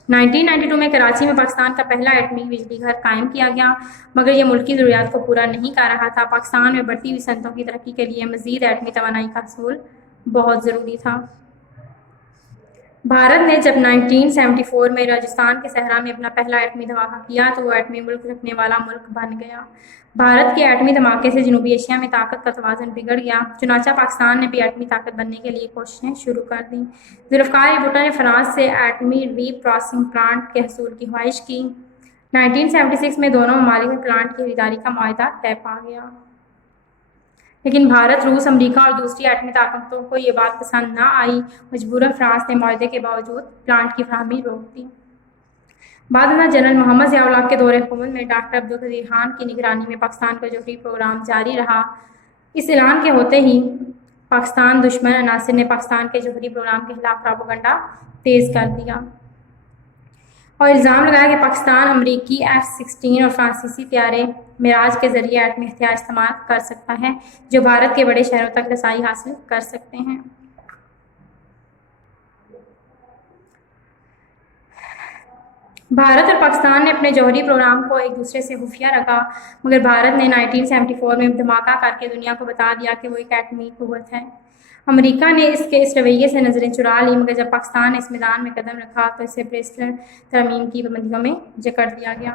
1992 میں کراچی میں پاکستان کا پہلا ایٹمی بجلی گھر قائم کیا گیا، مگر یہ ملکی ضروریات کو پورا نہیں کر رہا تھا۔ پاکستان میں بڑھتی ہوئی صنعتوں کی ترقی کے لیے مزید ایٹمی توانائی کا حصول بہت ضروری تھا۔ بھارت نے جب 1974 میں راجستھان کے صحرا میں اپنا پہلا ایٹمی دھماکہ کیا تو وہ ایٹمی ملک رکھنے والا ملک بن گیا۔ بھارت کے ایٹمی دھماکے سے جنوبی ایشیا میں طاقت کا توازن بگڑ گیا، چنانچہ پاکستان نے بھی ایٹمی طاقت بننے کے لیے کوششیں شروع کر دیں۔ ذوالفقار بھٹو نے فرانس سے ایٹمی ری پروسیسنگ پلانٹ کے حصول کی خواہش کی۔ 1976 میں دونوں ممالک میں پلانٹ کی خریداری کا معاہدہ طے پا گیا، لیکن بھارت، روس، امریکہ اور دوسری ایٹمی طاقتوں کو یہ بات پسند نہ آئی۔ مجبوراً فرانس نے معاہدے کے باوجود پلانٹ کی فراہمی روک دی۔ بعد میں جنرل محمد ضیاء الحق کے دور حکومت میں ڈاکٹر عبدالقدیر خان کی نگرانی میں پاکستان کا جوہری پروگرام جاری رہا۔ اس اعلان کے ہوتے ہی پاکستان دشمن عناصر نے پاکستان کے جوہری پروگرام کے خلاف پروپیگنڈا تیز کر دیا اور الزام لگایا کہ پاکستان امریکی F-16 اور فرانسیسی طیارے معراج کے ذریعے ایٹمی ہتھیار استعمال کر سکتا ہے، جو بھارت کے بڑے شہروں تک رسائی حاصل کر سکتے ہیں۔ بھارت اور پاکستان نے اپنے جوہری پروگرام کو ایک دوسرے سے خفیہ رکھا، مگر بھارت نے 1974 میں دھماکہ کر کے دنیا کو بتا دیا کہ وہ ایک ایٹمی قوت ہے۔ امریکہ نے اس کے اس رویے سے نظریں چرا لی، مگر جب پاکستان نے اس میدان میں قدم رکھا تو اسے برسٹل ترمیم کی پابندیوں میں جکڑ دیا گیا۔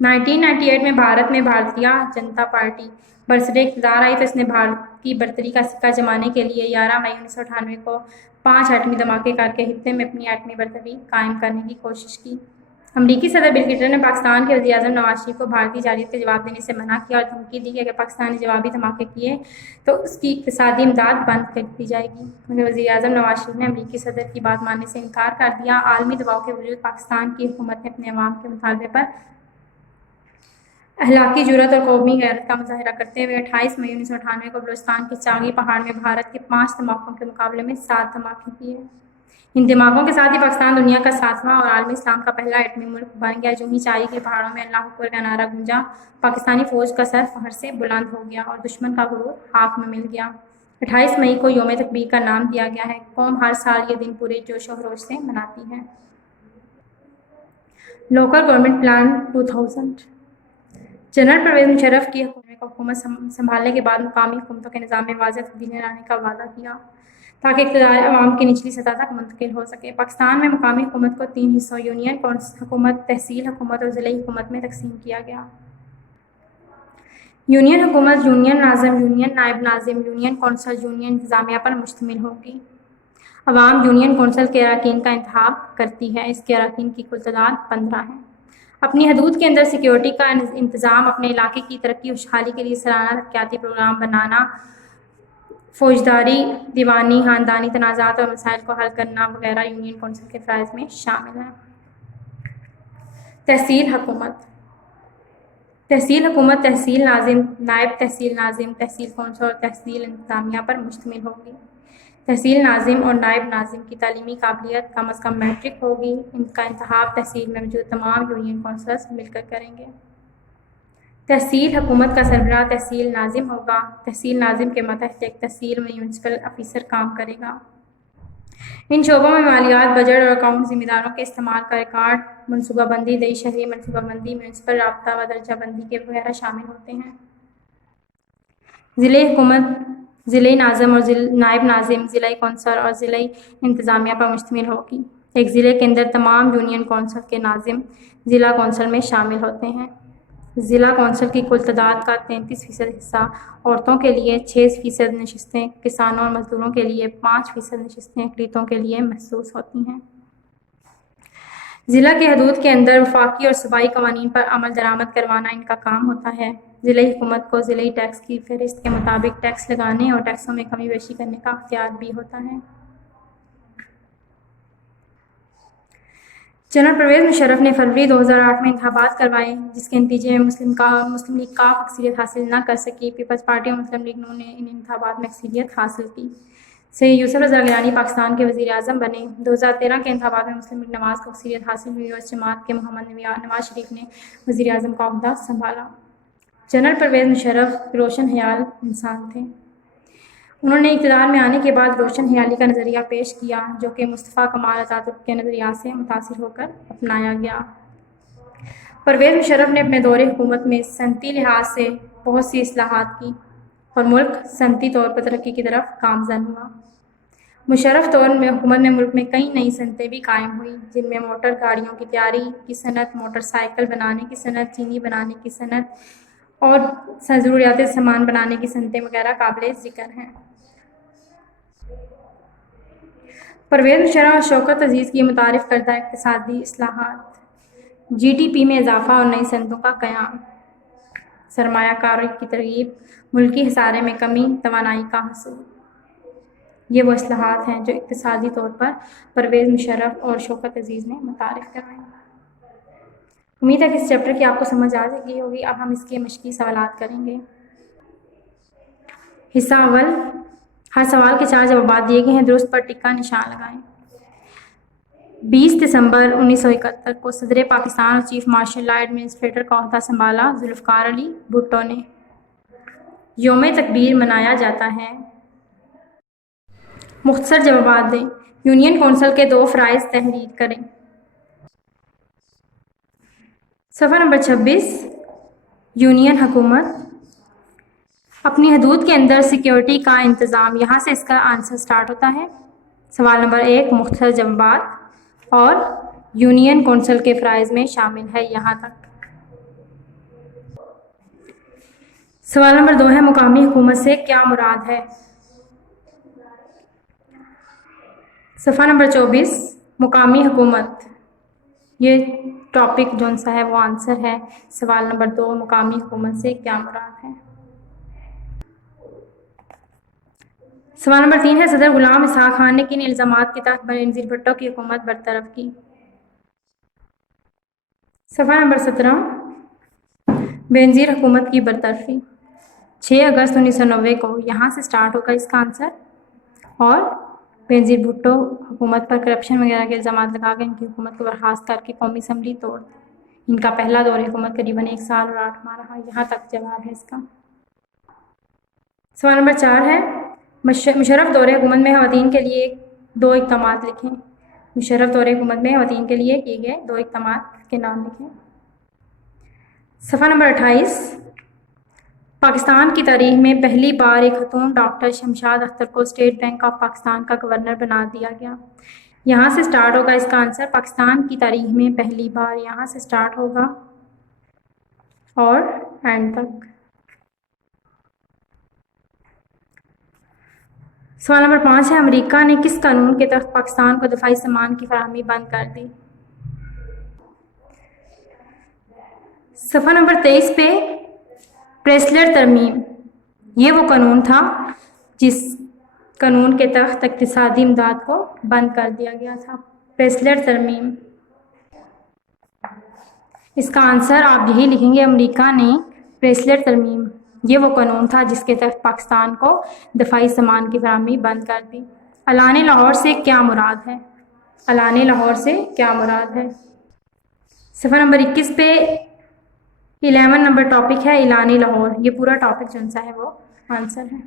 1998 میں بھارت میں بھارتیہ جنتا پارٹی برسرِ اقتدار آئی تو اس نے بھارت کی برتری کا سکہ جمانے کے لیے 11 مئی 1998 کو 5 ایٹمی دھماکے کر کے خطے میں اپنی ایٹمی برتری قائم کرنے کی کوشش کی۔ امریکی صدر بل کلنٹن نے پاکستان کے وزیر اعظم نواز شریف کو بھارتی جارحیت کا جواب دینے سے منع کیا اور دھمکی دی کہ اگر پاکستان نے جوابی دھماکے کیے تو اس کی اقتصادی امداد بند کر دی جائے گی، مگر وزیر اعظم نواز شریف نے امریکی صدر کی بات ماننے سے انکار کر دیا۔ عالمی دباؤ کے باوجود پاکستان کی حکومت نے اپنے عوام کے مطالبے پر اخلاقی جرات اور قومی غیرت کا مظاہرہ کرتے ہوئے 28 مئی 1998 کو بلوچستان کے چاغی پہاڑ میں بھارت کے 5 دھماکوں کے مقابلے میں 7 دھماکے کیے۔ ان دھماکوں کے ساتھ ہی پاکستان دنیا کا 7واں اور عالمی اسلام کا پہلا ایٹمی ملک بن گیا۔ جو ہی چاغی کے پہاڑوں میں اللہ اکبر کا نعرہ گونجا، پاکستانی فوج کا سر فخر سے بلند ہو گیا اور دشمن کا غرور خاک میں مل گیا۔ 28 مئی کو یوم تکبیر کا نام دیا گیا ہے۔ قوم ہر سال یہ دن پورے جوش و خروش سے مناتی ہے۔ Local government plan 2000۔ General Pervez Musharraf کی حکومت سنبھالنے کے بعد مقامی حکومتوں کے نظام میں واضح تبدیلیاں لانے کا وعدہ کیا تاکہ اقتدار عوام کی نچلی سطح تک منتقل ہو سکے۔ پاکستان میں مقامی حکومت کو 3 حصوں یونین حکومت، تحصیل حکومت اور ضلعی حکومت میں تقسیم کیا گیا۔ یونین حکومت یونین ناظم، یونین نائب ناظم، یونین کونسل، یونین انتظامیہ پر مشتمل ہوگی۔ عوام یونین کونسل کے اراکین کا انتخاب کرتی ہے۔ اس کے اراکین کی کل تعداد 15 ہے۔ اپنی حدود کے اندر سیکیورٹی کا انتظام، اپنے علاقے کی ترقی و خوشحالی کے لیے سالانہ ترقیاتی پروگرام بنانا، فوجداری، دیوانی، خاندانی تنازعات اور مسائل کو حل کرنا وغیرہ یونین کونسل کے فرائض میں شامل ہیں۔ تحصیل حکومت۔ تحصیل حکومت تحصیل ناظم، نائب تحصیل ناظم، تحصیل کونسل اور تحصیل انتظامیہ پر مشتمل ہوگی۔ تحصیل ناظم اور نائب ناظم کی تعلیمی قابلیت کم از کم میٹرک ہوگی۔ ان کا انتخاب تحصیل میں موجود تمام یونین کونسلز مل کر کریں گے۔ تحصیل حکومت کا سربراہ تحصیل ناظم ہوگا۔ تحصیل ناظم کے ماتحت ایک تحصیل میونسپل آفیسر کام کرے گا۔ ان شعبوں میں مالیات، بجٹ اور اکاؤنٹ، ذمہ داروں کے استعمال کا ریکارڈ، منصوبہ بندی، دیہی شہری منصوبہ بندی، میونسپل رابطہ و درجہ بندی کے وغیرہ شامل ہوتے ہیں۔ ضلعی حکومت ضلعی ناظم اور نائب ناظم، ضلعی کونسل اور ضلعی انتظامیہ پر مشتمل ہوگی۔ ایک ضلع کے اندر تمام یونین کونسل کے ناظم ضلع کونسل میں شامل ہوتے ہیں۔ ضلع کونسل کی کل تعداد کا 33% حصہ عورتوں کے لیے، 6% نشستیں کسانوں اور مزدوروں کے لیے، 5% نشستیں اقلیتوں کے لیے مخصوص ہوتی ہیں۔ ضلع کی حدود کے اندر وفاقی اور صوبائی قوانین پر عمل درآمد کروانا ان کا کام ہوتا ہے۔ ضلعی حکومت کو ضلعی ٹیکس کی فہرست کے مطابق ٹیکس لگانے اور ٹیکسوں میں کمی بیشی کرنے کا اختیار بھی ہوتا ہے۔ جنرل پرویز مشرف نے فروری 2008 میں انتخابات کروائے، جس کے نتیجے میں مسلم لیگ کاف اکثریت حاصل نہ کر سکی۔ پیپلز پارٹی اور مسلم لیگ نون نے ان انتخابات میں اکثریت حاصل کی۔ سید یوسف رضا گیلانی پاکستان کے وزیر اعظم بنے۔ 2013 کے انتخابات میں مسلم لیگ نواز کو اکثریت حاصل ہوئی اور اس جماعت کے محمد نواز شریف نے وزیر اعظم کا عہدہ سنبھالا۔ جنرل پرویز مشرف روشن خیال انسان تھے۔ انہوں نے اقتدار میں آنے کے بعد روشن خیالی کا نظریہ پیش کیا، جو کہ مصطفیٰ کمال آتاترک کے نظریات سے متاثر ہو کر اپنایا گیا۔ پرویز مشرف نے اپنے دور حکومت میں صنعتی لحاظ سے بہت سی اصلاحات کی اور ملک صنعتی طور پر ترقی کی طرف گامزن ہوا۔ مشرف دور میں حکومت میں ملک میں کئی نئی صنعتیں بھی قائم ہوئی، جن میں موٹر گاڑیوں کی تیاری کی صنعت، موٹر سائیکل بنانے کی صنعت، چینی بنانے کی صنعت اور ضروریات سامان بنانے کی صنعتیں وغیرہ قابل ذکر ہیں۔ پرویز مشرف اور شوکت عزیز کی متعارف کردہ اقتصادی اصلاحات: جی ڈی پی میں اضافہ اور نئی صنعتوں کا قیام، سرمایہ کاری کی ترغیب، ملکی خسارے میں کمی، توانائی کا حصول۔ یہ وہ اصلاحات ہیں جو اقتصادی طور پر پرویز مشرف اور شوکت عزیز نے متعارف کرائیں۔ امید ہے کہ اس چیپٹر کی آپ کو سمجھ آ گئی ہوگی۔ اب ہم اس کے مشقی سوالات کریں گے۔ حصہ اول، ہر سوال کے 4 جوابات دیے گئے ہیں، درست پر ٹک کا نشان لگائیں۔ 20 دسمبر 1971 کو صدر پاکستان اور چیف مارشل لا ایڈمنسٹریٹر کا عہدہ سنبھالا ذوالفقار علی بھٹو نے۔ یوم تکبیر منایا جاتا ہے۔ مختصر جوابات دیں۔ یونین کونسل کے 2 فرائض تحریر کریں۔ صفحہ نمبر 26، یونین حکومت اپنی حدود کے اندر سیکیورٹی کا انتظام، یہاں سے اس کا آنسر سٹارٹ ہوتا ہے۔ سوال نمبر 1، مختصر جوابات اور یونین کونسل کے فرائض میں شامل ہے، یہاں تک۔ سوال نمبر 2 ہے، مقامی حکومت سے کیا مراد ہے؟ صفحہ نمبر 24، مقامی حکومت، یہ ٹاپک جون سا ہے وہ آنسر ہے۔ سوال نمبر 2، مقامی حکومت سے کیا مراد ہے؟ سوال نمبر 3 ہے، صدر غلام اسحاق خان نے کن الزامات کے تحت بینظیر بھٹو کی حکومت برطرف کی؟ صفحہ نمبر 17، بینظیر حکومت کی برطرفی 6 اگست 1990 کو، یہاں سے سٹارٹ ہوگا اس کا آنسر۔ اور بینظیر بھٹو حکومت پر کرپشن وغیرہ کے الزامات لگا کے ان کی حکومت کو برخاست کر کے قومی اسمبلی توڑ دی۔ ان کا پہلا دور حکومت قریباً 1 سال اور 8 ماہ رہا، یہاں تک جواب ہے اس کا۔ سوال نمبر 4 ہے، مشرف دور حکومت میں خواتین کے لیے 2 اقدامات لکھیں۔ مشرف دور حکومت میں خواتین کے لیے کیے گئے 2 اقدامات کے نام لکھیں۔ صفحہ نمبر 28، پاکستان کی تاریخ میں پہلی بار ایک خاتون ڈاکٹر شمشاد اختر کو اسٹیٹ بینک آف پاکستان کا گورنر بنا دیا گیا، یہاں سے سٹارٹ ہوگا اس کا آنسر۔ پاکستان کی تاریخ میں پہلی بار، یہاں سے سٹارٹ ہوگا اور اینڈ تک۔ سوال نمبر 5 ہے، امریکہ نے کس قانون کے تحت پاکستان کو دفاعی سامان کی فراہمی بند کر دی؟ صفحہ نمبر 23 پہ پریسلر ترمیم، یہ وہ قانون تھا جس قانون کے تحت اقتصادی امداد کو بند کر دیا گیا تھا، پریسلر ترمیم۔ اس کا آنسر آپ یہی لکھیں گے، امریکہ نے پریسلر ترمیم، یہ وہ قانون تھا جس کے تحت پاکستان کو دفاعی سامان کی فراہمی بند کر دی۔ اعلان لاہور سے کیا مراد ہے؟ اعلان لاہور سے کیا مراد ہے؟ صفحہ نمبر 21 پہ 11 نمبر ٹاپک ہے اعلان لاہور، یہ پورا ٹاپک جون سا ہے وہ آنسر ہے۔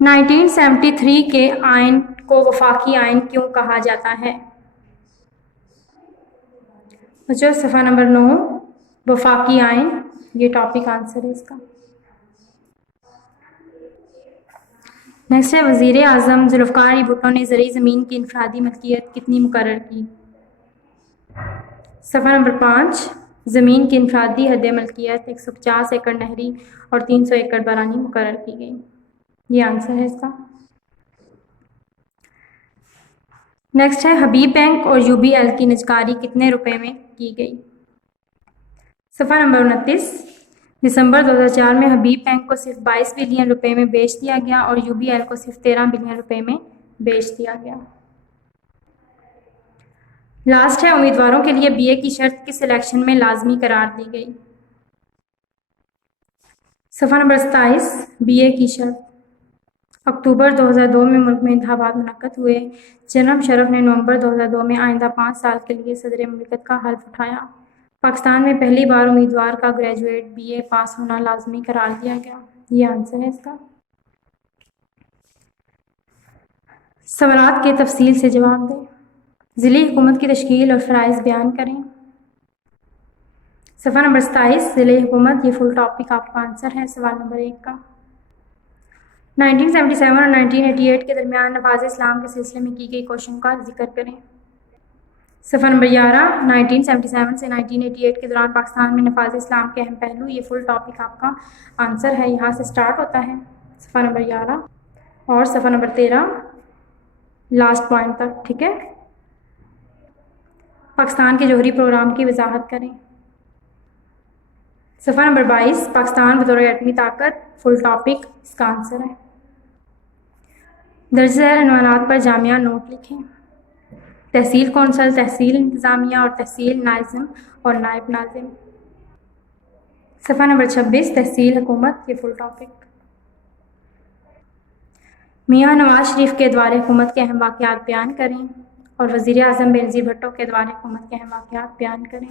1973 کے آئین کو وفاقی آئین کیوں کہا جاتا ہے؟ بچوں صفحہ نمبر 9، وفاقی آئین، یہ ٹاپک آنسر ہے اس کا۔ نیکسٹ ہے، وزیر اعظم ذوالفقار علی بھٹو نے زرعی زمین کی انفرادی ملکیت کتنی مقرر کی؟ صفحہ نمبر 5، زمین کی انفرادی حد ملکیت 150 ایکڑ نہری اور 300 ایکڑ بارانی مقرر کی گئی، یہ آنسر ہے اس کا۔ نیکسٹ ہے، حبیب بینک اور یو بی ایل کی نجکاری کتنے روپے میں کی گئی؟ صفحہ نمبر 29، دسمبر 2004 میں حبیب بینک کو صرف 22 بلین روپے میں بیچ دیا گیا اور یو بی ایل کو صرف 13 بلین روپے میں بیچ دیا گیا۔ لاسٹ ہے، امیدواروں کے لیے بی اے کی شرط کس الیکشن میں لازمی قرار دی گئی؟ صفحہ نمبر 27، بی اے کی شرط۔ اکتوبر 2002 میں ملک میں انتخابات منعقد ہوئے، جنرل مشرف نے نومبر 2002 میں آئندہ 5 سال کے لیے صدر مملکت کا حلف اٹھایا۔ پاکستان میں پہلی بار امیدوار کا گریجویٹ بی اے پاس ہونا لازمی قرار دیا گیا، یہ آنسر ہے اس کا۔ سوالات کے تفصیل سے جواب دیں۔ ضلعی حکومت کی تشکیل اور فرائض بیان کریں۔ صفحہ نمبر 27، ضلعی حکومت، یہ فل ٹاپک آپ کا آنسر ہے سوال نمبر 1 کا۔ 1977 اور 1988 کے درمیان نفاذ اسلام کے سلسلے میں کی گئی کوششوں کا ذکر کریں۔ صفحہ نمبر 11 1977 سے 1988 کے دوران پاکستان میں نفاذ اسلام کے اہم پہلو، یہ فل ٹاپک آپ کا آنسر ہے، یہاں سے سٹارٹ ہوتا ہے صفحہ نمبر 11 اور صفحہ نمبر 13 لاسٹ پوائنٹ تک، ٹھیک ہے۔ پاکستان کے جوہری پروگرام کی وضاحت کریں۔ صفحہ نمبر 22 پاکستان بطور ایٹمی طاقت، فل ٹاپک اس کا آنسر ہے۔ درج ذیل عنوانات پر جامعہ نوٹ لکھیں۔ تحصیل کونسل، تحصیل انتظامیہ اور تحصیل ناظم اور نائب ناظم۔ صفحہ نمبر 26 تحصیل حکومت، یہ فل ٹاپک۔ میاں نواز شریف کے ادوار حکومت کے اہم واقعات بیان کریں اور وزیر اعظم بینظیر بھٹو کے ادوار حکومت کے اہم واقعات بیان کریں۔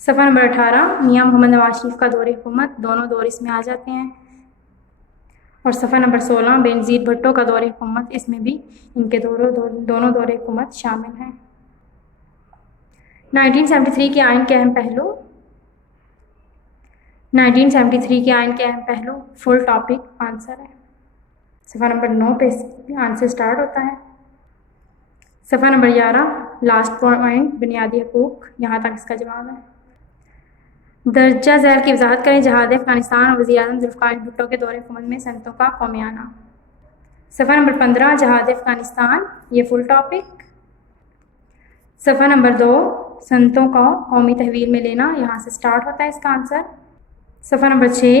صفحہ نمبر 18 میاں محمد نواز شریف کا دور حکومت، دونوں دور اس میں آ جاتے ہیں۔ اور صفحہ نمبر 16 بینظیر بھٹو کا دور حکومت، اس میں بھی ان کے دونوں دور حکومت شامل ہیں۔ 1973 کے آئین کے اہم پہلو، 1973 کے آئین کے اہم پہلو فل ٹاپک آنسر ہے۔ صفحہ نمبر 9 پہ آنسر سٹارٹ ہوتا ہے۔ صفحہ نمبر 11 لاسٹ پوائنٹ بنیادی حقوق، یہاں تک اس کا جواب ہے۔ درجہ ذیل کی وضاحت کریں۔ جہاد افغانستان اور وزیر اعظم ذوالفقار علی بھٹو کے دور حکومت میں صنعتوں کا قومیانہ۔ صفحہ نمبر 15 جہاد افغانستان، یہ فل ٹاپک۔ صفحہ نمبر 2 صنعتوں کا قومی تحویل میں لینا، یہاں سے سٹارٹ ہوتا ہے اس کا آنسر۔ صفحہ نمبر 6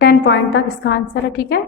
10 پوائنٹ تک اس کا آنسر ہے، ٹھیک ہے۔